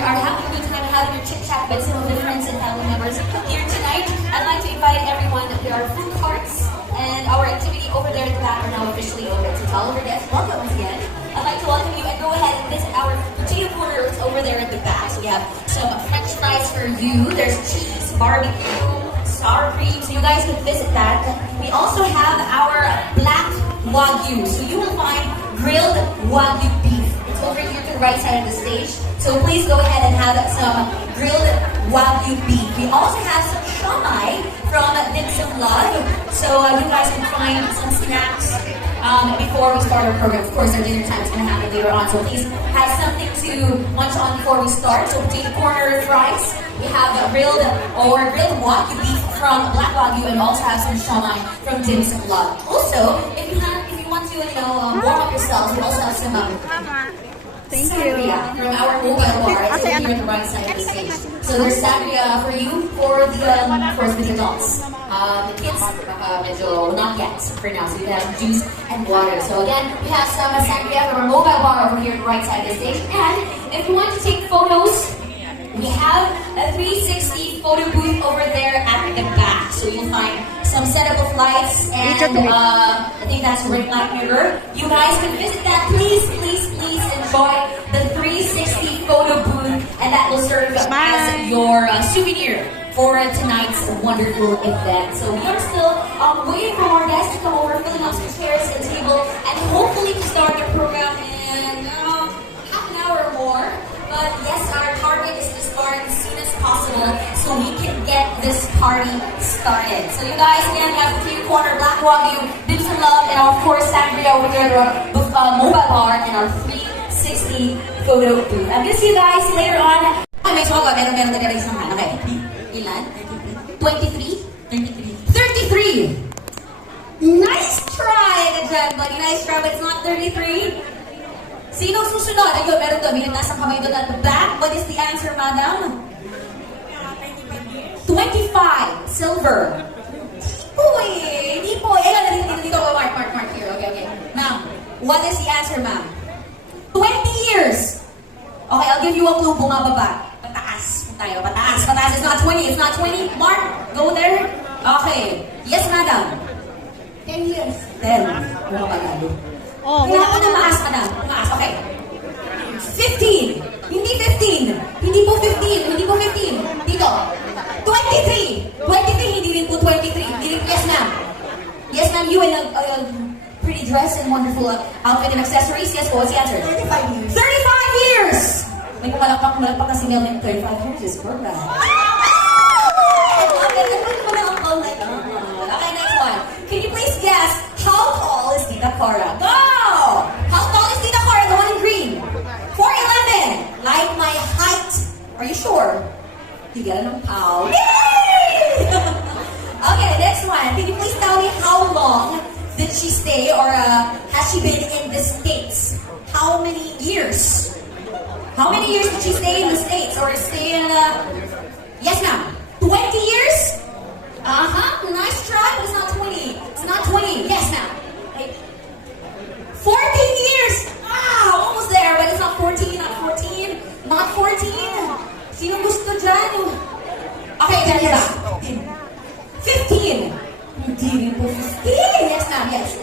are having a good time having a chit chat with some of the friends and family members here tonight. I'd like to invite everyone that there are food carts and our activity over there at the back are now officially open. So to all of our guests, welcome once again. I'd like to welcome you and go ahead and visit our potato corner over there at the back. So we have some French fries for you. There's cheese, barbecue, sour cream. So you guys can visit that. We also have our black Wagyu. So you will find grilled Wagyu beef. It's over here to the right side of the stage. So please go ahead and have some grilled Wagyu beef. We also have some shawmai from Dim Sum Love. So you guys can find some snacks before we start our program. Of course, our dinner time is going to happen later on. So please have something to munch on before we start. So potato corner fries. We have grilled Wagyu beef from Black Wagyu, and we also have some shawmai from Dim Sum Love. Also, if you want to warm up yourselves, we also have some sangria from our mobile bar. It's over here on the right side of the stage. So there's sangria for you, for the of course, with the adults. The kids, medyo not yet for now. So you have juice and water. So again, we have some sangria from our mobile bar over here on the right side of the stage. And if you want to take photos, we have a 360 photo booth over there at the back. So you'll find some setup of lights and I think that's ring light mirror. You guys can visit that. Please enjoy the 360 photo booth, and that will serve as your souvenir for tonight's wonderful event. So we are still waiting for our guests to come over, filling up some chairs and table, and hopefully to start the program in half an hour or more. But yes, our target is to start as soon as possible so we can get this party started. So you guys again have the Potato Corner, Black Wagyu, Dim Sum Love, and of course sangria over there, the mobile bar, and our 360 photo booth. I'm gonna see you guys later on. May soga, meron taga isang hand. Okay. Ilan? 23? 33! Nice try, Adjan, buddy. Nice try, but it's not 33. Sino susunod? Ayun, meron to. May nasang kamay doon at the back. What is the answer, madam? 25. Silver. Hindi po. Ayun, dito. Mark here. Okay. Ma'am, what is the answer, ma'am? 20 years. Okay, I'll give you a clue. Bumababa. Pataas. Pataas is not 20. It's not 20. Mark, go there. Okay. Yes, madam. 10 years. 10. Bumababa. Oh, kaya ako na maas, madam. Maas, okay. 15. Hindi 15. Hindi po 15. Dito. 23. 23. Hindi rin po 23. Yes, ma'am. Yes, ma'am. You in a pretty dress and wonderful outfit and accessories. Yes po. What's the answer? 35 years. 35 years! May kumalakpak na si Mel ng 35 years is perfect. Okay, next one. Can you please guess how tall is Tita Cora? Go! How tall is Tita Cora? The one in green. 4'11". Like my height. Are you sure? You get a pound. Yay! Okay, next one. Can you please tell me how long did she stay or has she been in the States? How many years? How many years did she stay in the States or stay in Yes, ma'am. 20 years? Nice try, but it's not 20. It's not 20. Yes, ma'am. 14 years! Wow! Almost there, but it's not 14. Not 14. Sino gusto dyan? Okay, there. 15. Hindi rin po 15. Yes, ma'am. Yes.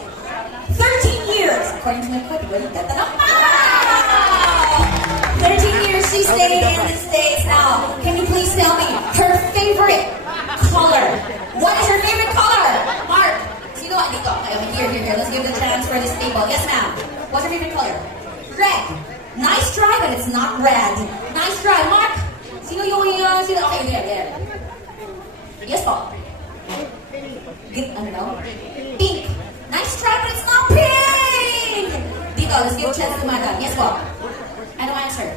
13 years. According to my code, wala tatanong. 13 years she stayed in the States. Now, can you please tell me her favorite color? What is her favorite color? Mark. Sino? Dito. Okay, here. Let's give the chance for this table. Yes, ma'am. What's her favorite color? Red. Nice try, but it's not red. Nice try. Mark. Sino yung sino? Okay, there. Yes, po. Pink. Nice try, but it's not pink. Dito, let's give a chance to madam. Yes, po. Ano answer?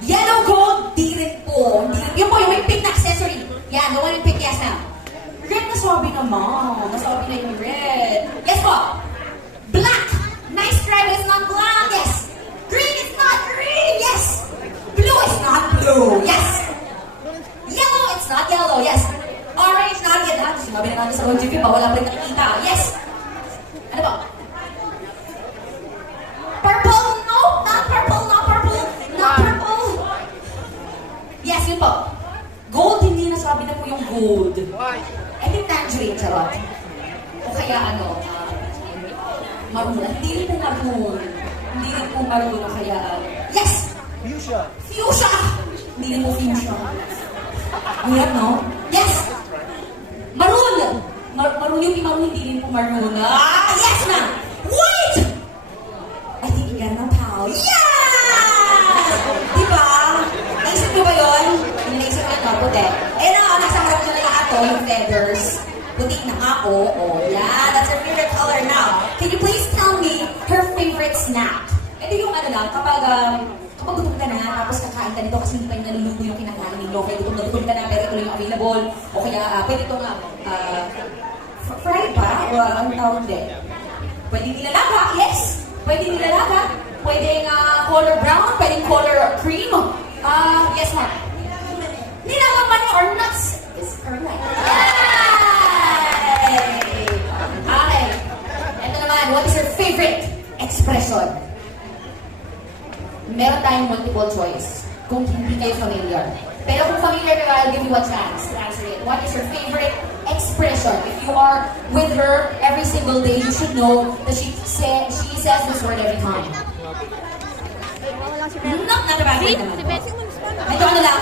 Yellow gold, di rin po. Yun po, yung may pink na accessory. Yan, the one in pink, yes ma'am. Red, nasabi naman. Nasabi na yung red. Yes po. Black. Nice try, but it's not black. Yes. Green is not green. Yes. Blue is not blue. Yes. Yellow, it's not yellow. Yes. Orange, not yet. Sinabi na natin sa OGP pa, wala pa rin nakikita. Yes. Ano ba? Purple, no. Not purple, not purple. Not purple. Yes, yun po. Gold, hindi nasabi na po yung gold. I think tangerine, charot. O kaya ano, maroon. Hindi rin po maroon. Hindi rin po maroon, o kaya, yes! Fuchsia. Fuchsia! Hindi rin po fuchsia. Hirap, no? Yes! Maroon! Maroon yung maroon, hindi rin po maroon. Ah, yes, ma'am! White! I think you got enough how. Yeah! Diba? Naisip ko ba yun? Naisip ko yun, puti. Eh na, nasa harap ko na lahat to, yung feathers. Puti na nga, oh, yeah, that's her favorite color now. Can you please tell me her favorite snack? Ito yung ano lang, kapag gutom ka na, tapos kakain ka nito kasi hindi pa yung naluluto yung kinakain ninyo, kaya gutom ka na, pero ito lang yung available, o kaya pwede ito nga, fried pa, o ang tawag din. Pwede nilalaga, yes! Pwede nilalaga, pwede color brown, pwede color cream. Yes, ma'am. Nilalaman or nuts is correct. Okay. Ito naman, what is your favorite expression? Meron tayong multiple choice kung hindi kayo familiar. Pero kung familiar ka, I'll give you a chance to answer it. What is your favorite expression? If you are with her every single day, you should know that she says this word every time. Not a bad word naman. Medyo ano lang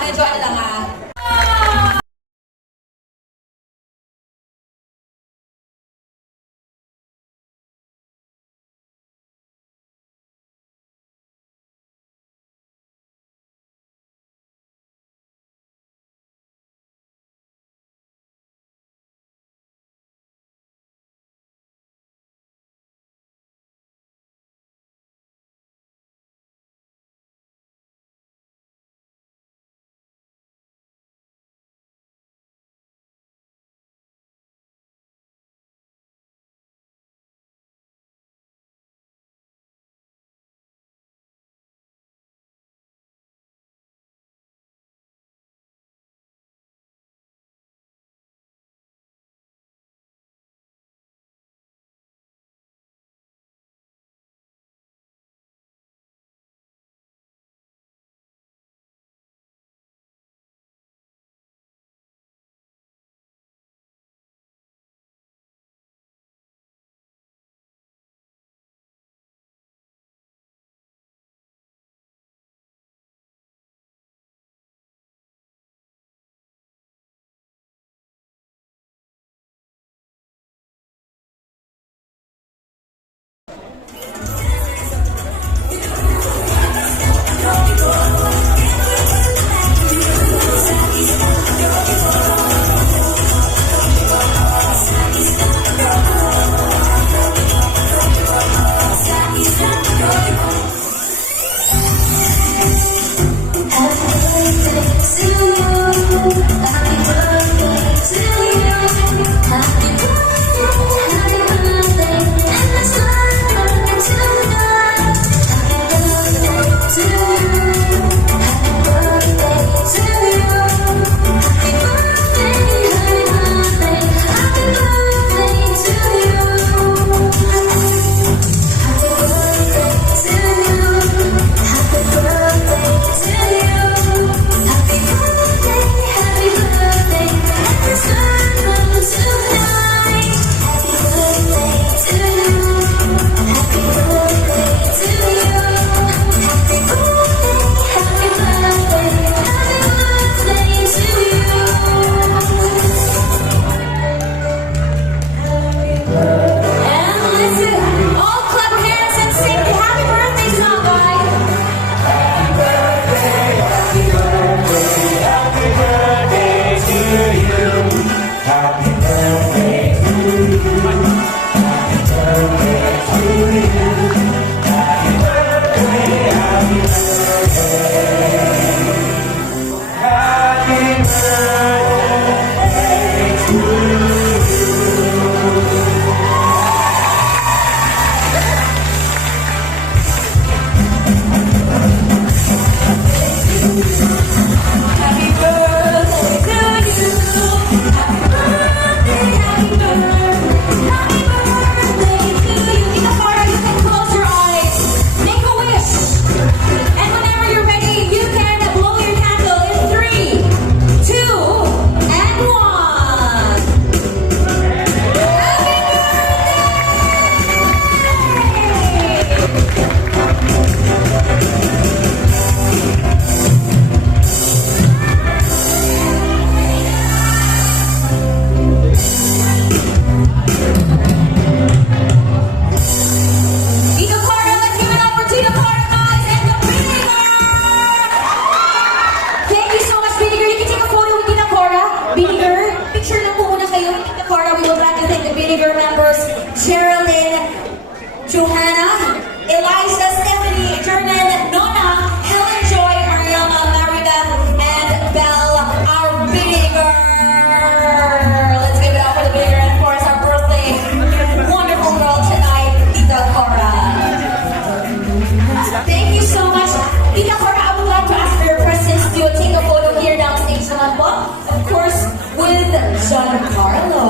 so much. Tita Cora, I would like to ask your presence to take a photo here downstage naman po. Of course, with Giancarlo.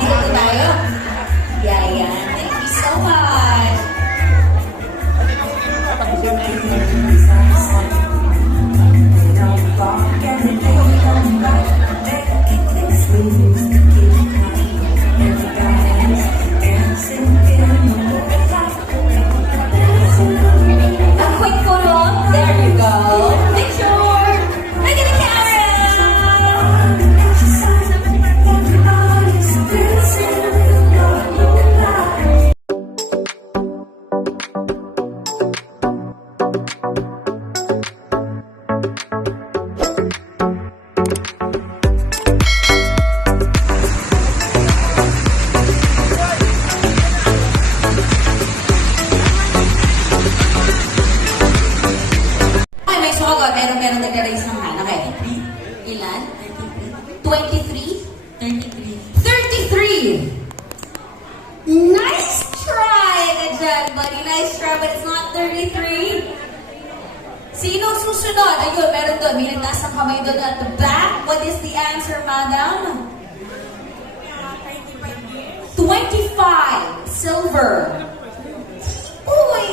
Dito po tayo. Yeah. Thank you so much. A quick photo. There you go. Picture. Look at the camera. Ay, may sumagot. Meron nag-raise ng hand. Okay. Ilan? 23? 33. Nice try again, buddy. Nice try, but it's not 33. Sino susunod? Ayun, meron doon. May nagtaas ng kamay doon at the back. What is the answer, madam? 25. Silver. Uy!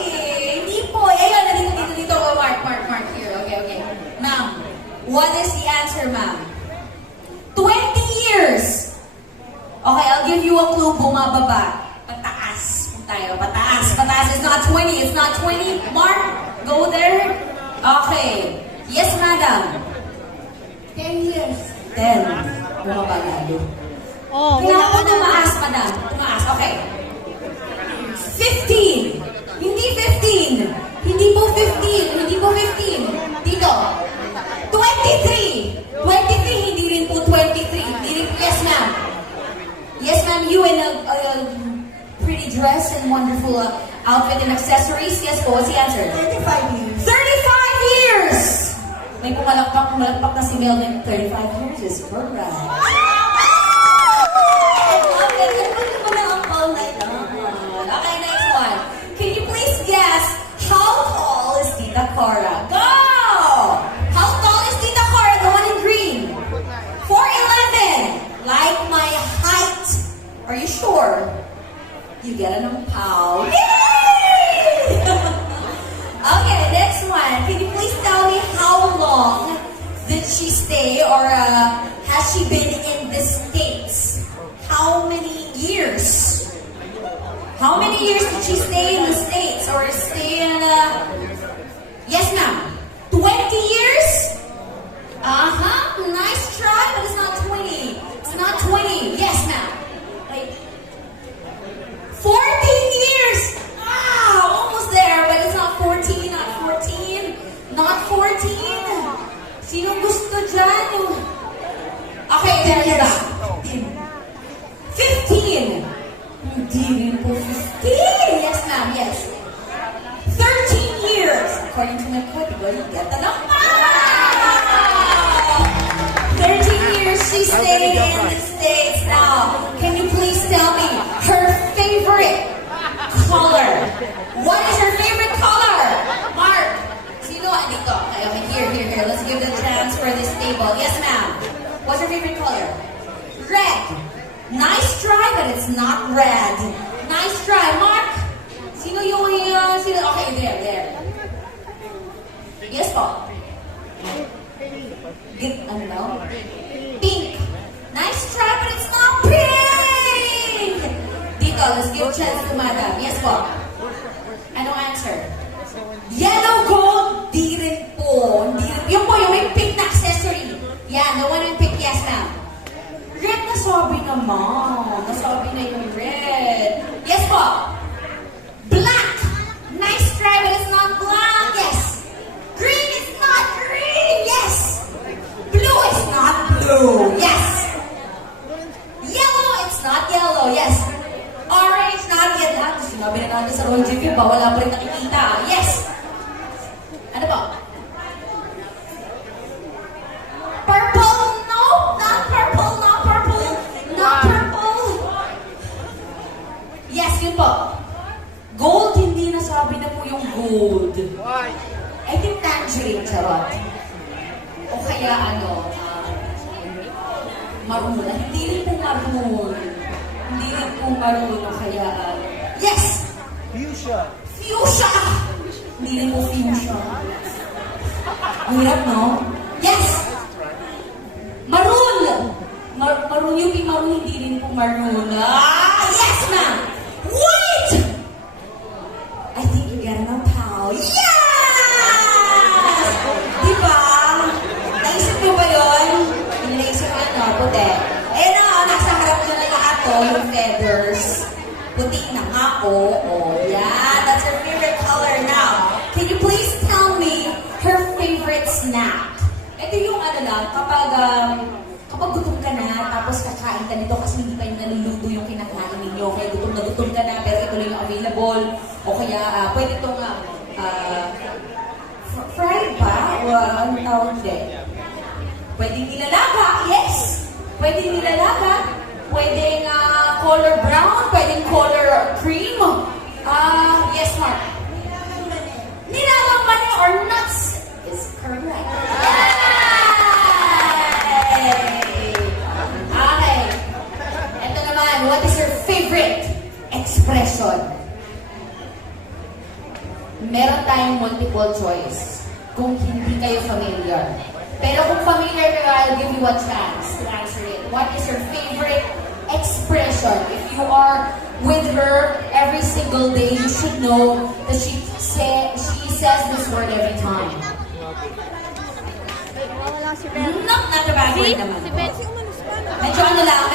Hindi po. Ayun, dito. Oh, mark here. Okay. Ma'am, what is the answer, ma'am? 20 years. Okay, I'll give you a clue. Bumababa. Pataas. Tayo, pataas. Pataas is not 20. It's not 20. Mark, go there. Okay. Yes, madam. 10 years. 10. Bumaba lalo. Oh, Kaya wala ako na. tumaas, madam. Tumaas. Okay. 15. Hindi 15. Hindi po 15. Hindi po 15. Dito. 23. 23. Hindi rin po 23. Hindi rin. Yes, ma'am. Yes, ma'am. You in a pretty dress and wonderful outfit and accessories. Yes po. What's the answer? 35 years. 35 years! May pumalakpak na si Melvin. 35 years is correct. Okay, next one. Can you please guess how tall is Tita Cora? Go! How tall is Tita Cora? The one in green. 4'11". Like my height. Are you sure? You get an pound. Yay! Okay, next one. Can you please tell me how long did she stay or has she been in the States? How many years? How many years did she stay in the States or stay in Yes, ma'am. 20 years? Uh-huh. Nice try, but it's not 20. It's not 20. Yes, ma'am. Wait. 14 years! Almost there, but it's not 14, not 14. Not 14. Sino gusto dyan? Okay, there you go. 15. Hindi rin po 15. Yes, ma'am, yes. 13 years. According to my code, you get the number. 13 years she stayed in the States. Now, can you please tell me her favorite color? What is her favorite color? Mark. Sino? Dito. Okay, here. Let's give the chance for this table. Yes, ma'am. What's her favorite color? Red. Nice try, but it's not red. Nice try. Mark. Sino yung sino? Okay, there. Yes po. Ano? Pink. Nice try, but it's not pink. Dito, let's give chance to madam. Yes po. Anong answer? Yellow gold. Di rin po. Yung po, yung may pink na accessory. Yeah, the one in pink. Yes, ma'am. Red, nasabi naman. Nasabi na yung red. Yes po. Black. Nice try, but it's not black. Yes. Green is not green. Yes. Blue is not blue. Yes. Yellow, it's not yellow. Yes. Orange, not yet. Sinabi na natin sa Roy GP ba? Wala pa rin nakikita. Yes. Ano po? Purple? No. Not purple. Not purple. Not purple. Yes, yun po. Gold, hindi nasabi na po yung gold. I think tangerine, charot. O kaya maroon. Hindi rin po maroon. Hindi rin po maroon. O kaya, yes! Fuchsia. Fuchsia! Hindi rin po fuchsia. Ang hirap, no? Yes! Maroon! Maroon, yung maroon, hindi rin po maroon. Yes, ma'am! White! I think you get enough pal. Yes! Diba? Naisip mo ba yun? Yung naisip mo yun, puti. Eh na, nasa harap nyo na lahat to, yung feathers. Puti na nga, yeah, that's her favorite color now. Can you please tell me her favorite snack? Ito yung kapag gutom ka na, tapos kakain ka nito kasi hindi pa yung naluluto yung kinakain ninyo. Kaya gutom na gutom ka na, pero ito lang yung available. O kaya, pwede itong fried pa? O ano tawag din? Pwedeng nilalaga, yes! Pwedeng nilalaga. Pwedeng color brown, pwedeng color cream. Yes, Mark. Nilagang mani or nuts is correct. Okay. Ito naman, what is your favorite expression? Meron tayong multiple choice kung hindi kayo familiar. Pero kung familiar kayo, I'll give you a chance to answer it. What is your favorite expression? If you are with her every single day, you should know that she says this word every time. Wala si Ben. Not the bad word naman. Si Ben. Medyo ano lang